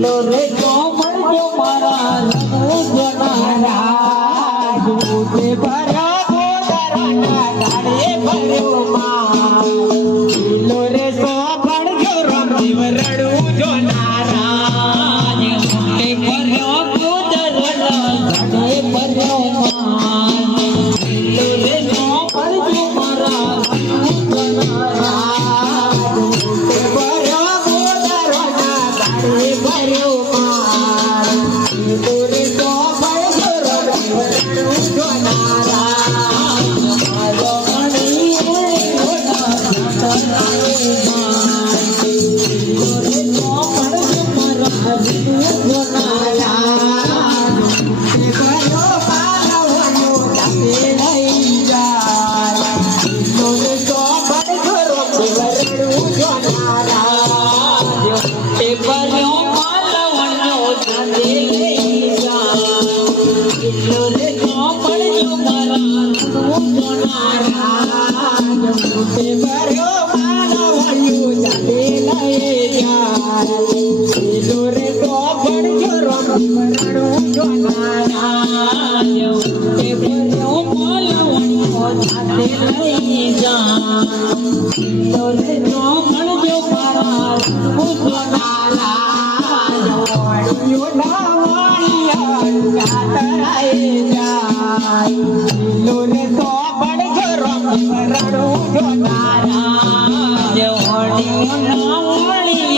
લો રે તો મળજો મારા જોનારા દૂધે ભર્યો ગોદરાના દાડે ભર્યો માં લો રે તો મળજો રમજીવ રડું જોનારા દૂધે ભર્યો ગોદરાના દાડે ભર્યો માં લો રે તો મળજો મારા જોનારા દૂધે ભર્યો ગોદરાના દાડે ભર્યો માં લો રે તો મળજો રમજીવ જોનારા મારો મણી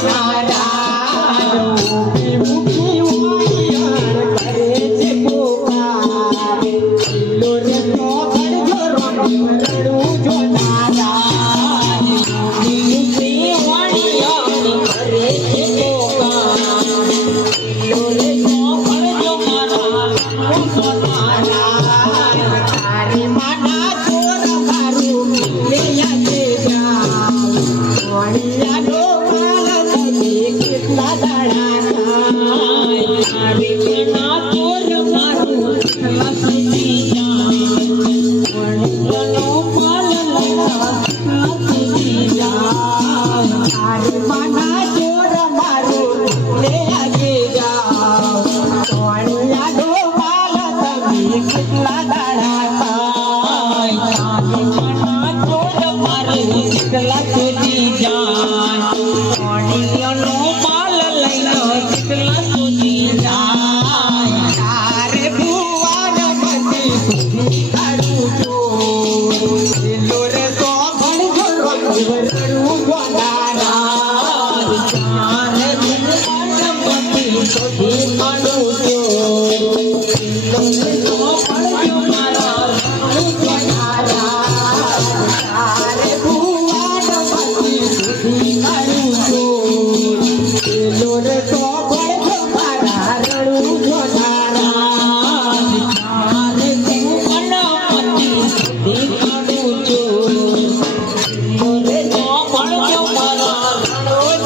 Hara માના ચોર મારું લે આગે જાઓ સોણિયા દો માલ તમે કેટલા દાડા મના ચોર મારે કેટલા સુધી જાય સોનિયાનો માલ લઈને કેટલા સુધી જાય તારે ભુવન પતિ સુધી કાઢું છું પેલો રે તો ભણજો રણું ગોડારા ચારે ભુવનપતિ સુધી કાઢું છું પેલો રે તો ભણજો મારા રણું ગોડારા તારે ભુવન પતિ સુધી કાઢું છું પેલો રે તો ભણજો મારા રણું ગોડારા ચારે ભુવનપતિ સુધી કાઢું છું મોરે તો ભણજો મારા રણું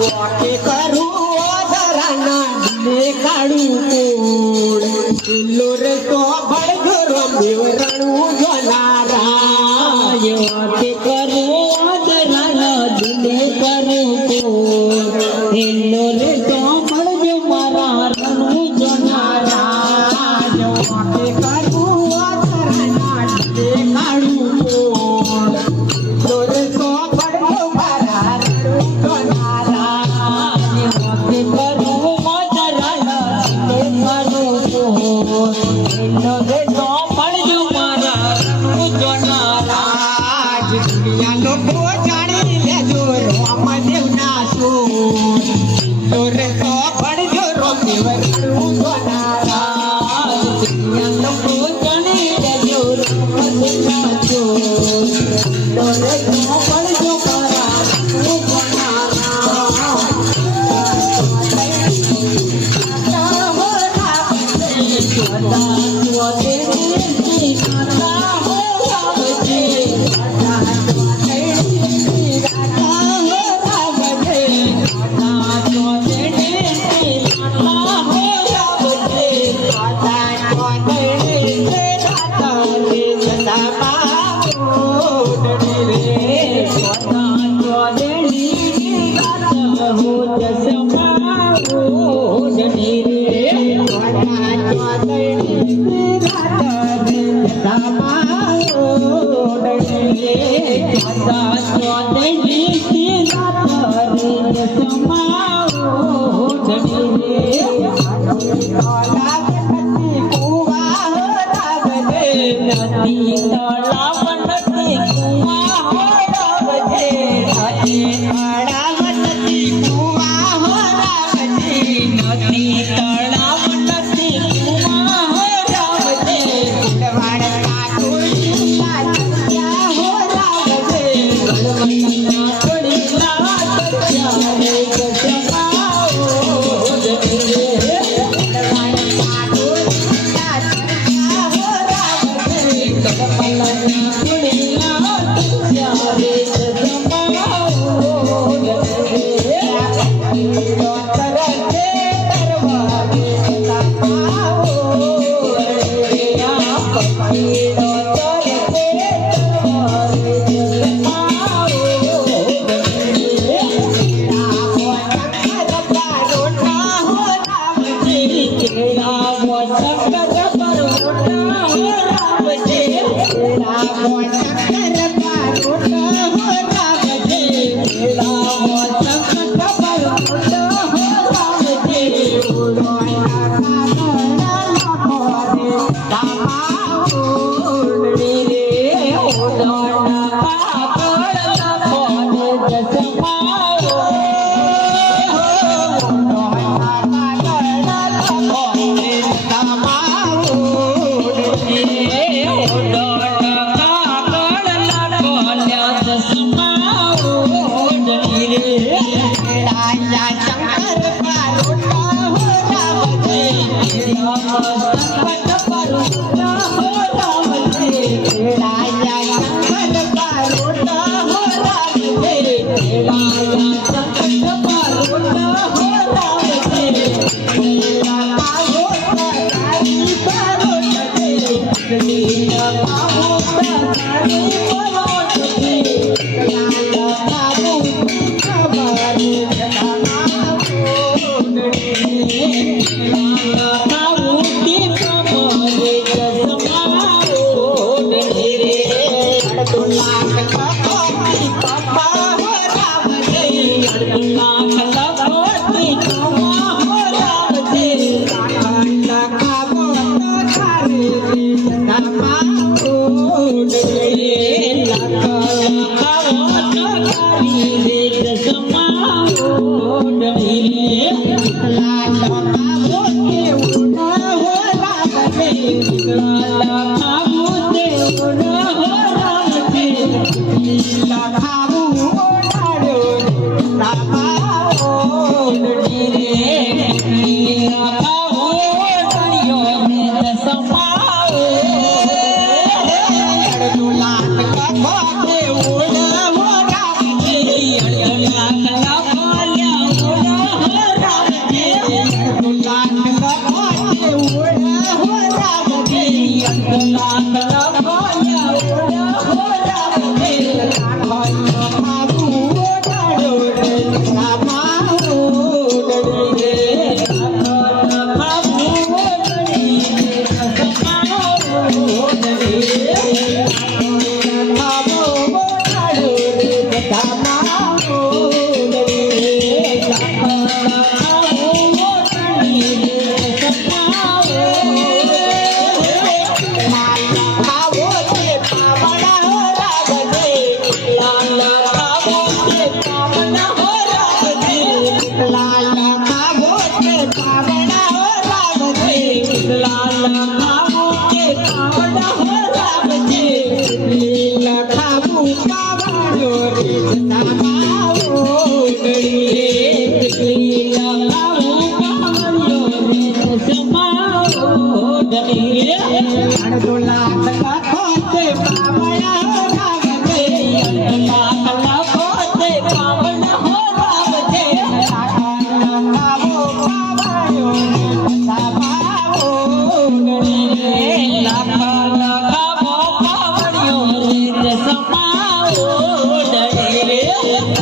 વોકે કરું ઓદરાના દિલે કાઢું કૂળ પેલો રે તો ભણજો રમ્યો રણું જોનારા તે કરું આદરાના દિલે કરું તો હેલો રે તો મળજો મારા રણું જોનારા વોકે કરું ઓદરાના દિલે કાઢું કૂળ પેલો રે તો ભણજો મારા રણું જોનારા તે કરું આદરાના દિલે કરું તો હેલો રે તો મળજો મારા રણું જોનારા આજ દુનિયા લોકો જાણી લેજો રામદેવના શું રે તો ભણજો રમ્યો રણું જોનારા લોકો જાણી લેજો રમતના છો ડોરે તો પડજો મારા રણું જોનારા Thank you. સમાવો ડરી લાલો કાબો કેવું ન હો રાવજે લાલા મુતે ઓના હોરાવજે લીલા ખાવું ઓડાડ્યો રામાઓ ડરી રે આવો ડરિયો મે સમાવો અડધું લાખ કખો કેવું ન હો રાવજે લાલા પાલ્યા ઓના હોરાવજે અડધું લાખ કખો કેવું ન હો રાવજે લાલા પાલ્યા ઓના હોરાવજે લાખો ખાવું ઓડાડ્યો રે રામાઓ રે આવો ડરી સમાવો ડરી ખાવો ઓડાડ્યો રે રામાઓ ખાવો તે પાવડા હો રાવજે લાલા ખાવો તે પાવડા હો રાવજે લીલા ખાવું પાવડો રે રામાઓ અડધો લાખ કખો તે પાવડા હો રાવજે ખાવો પાવડો રે રામાઓ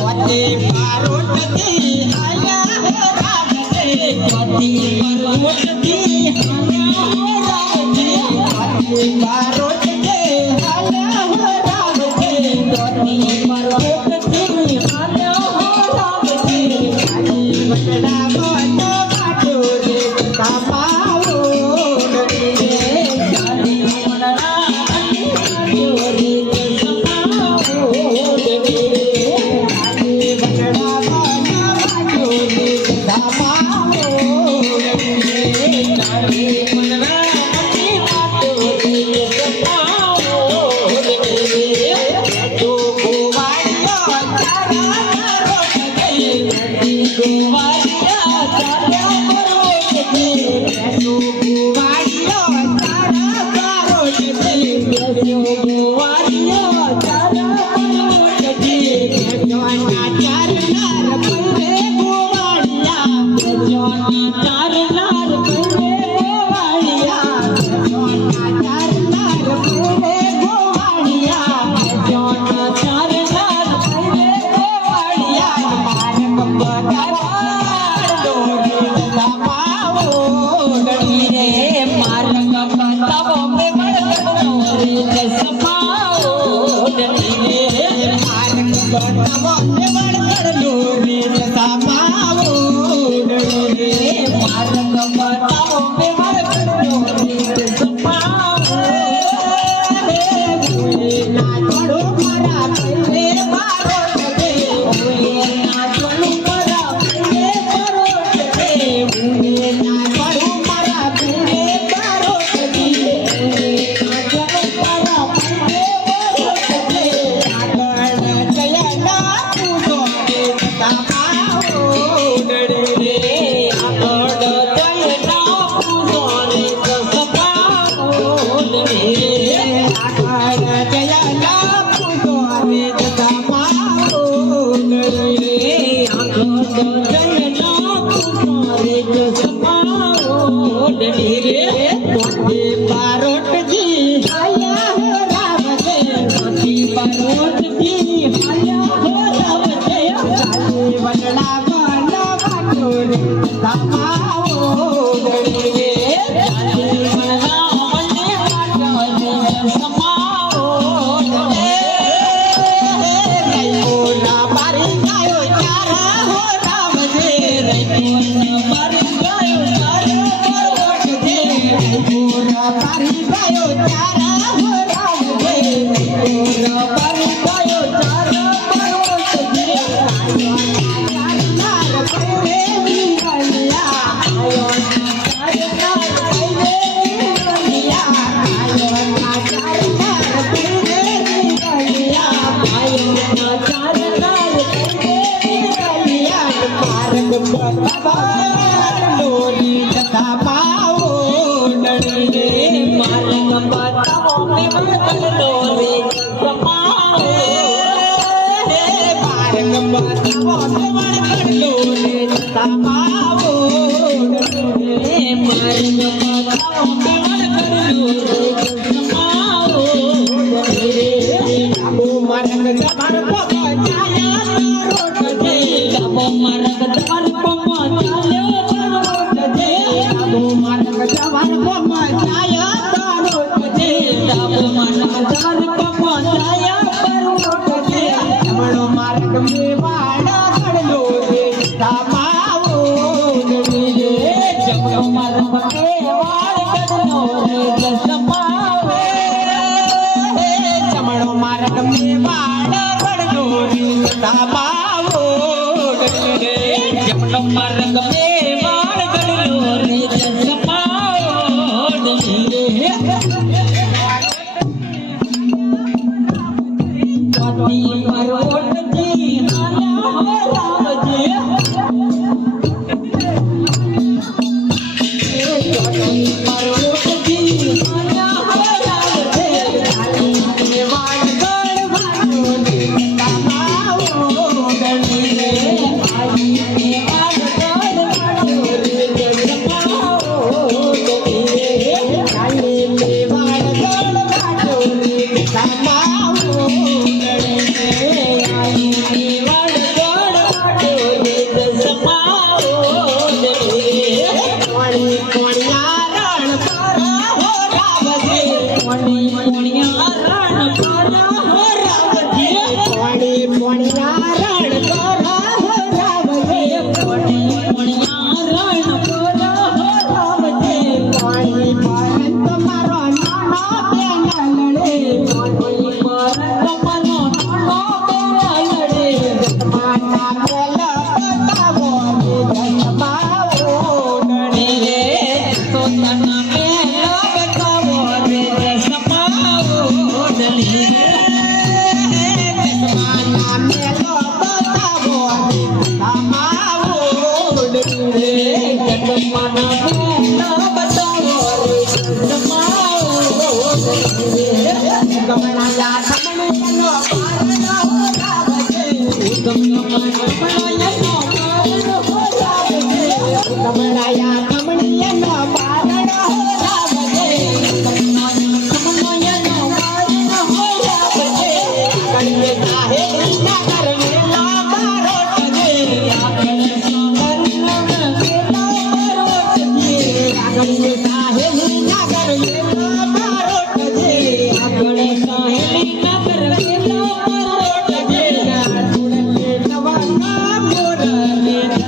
પોતે બારોટથી આયા હો રાવજે પોતે બારોટથી આયા હો રાવજે વટડા મોટો કાઢો રે રામાઓ વટડા મોટો કાઢો રે તો ગોવાળિયો તારા રોટજે ગોવાળિયો તારા રોટજે જોના ચારનાર પલ્લે ગોવાળિયા જોના ચારનાર પલ્લે Bye.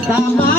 Sama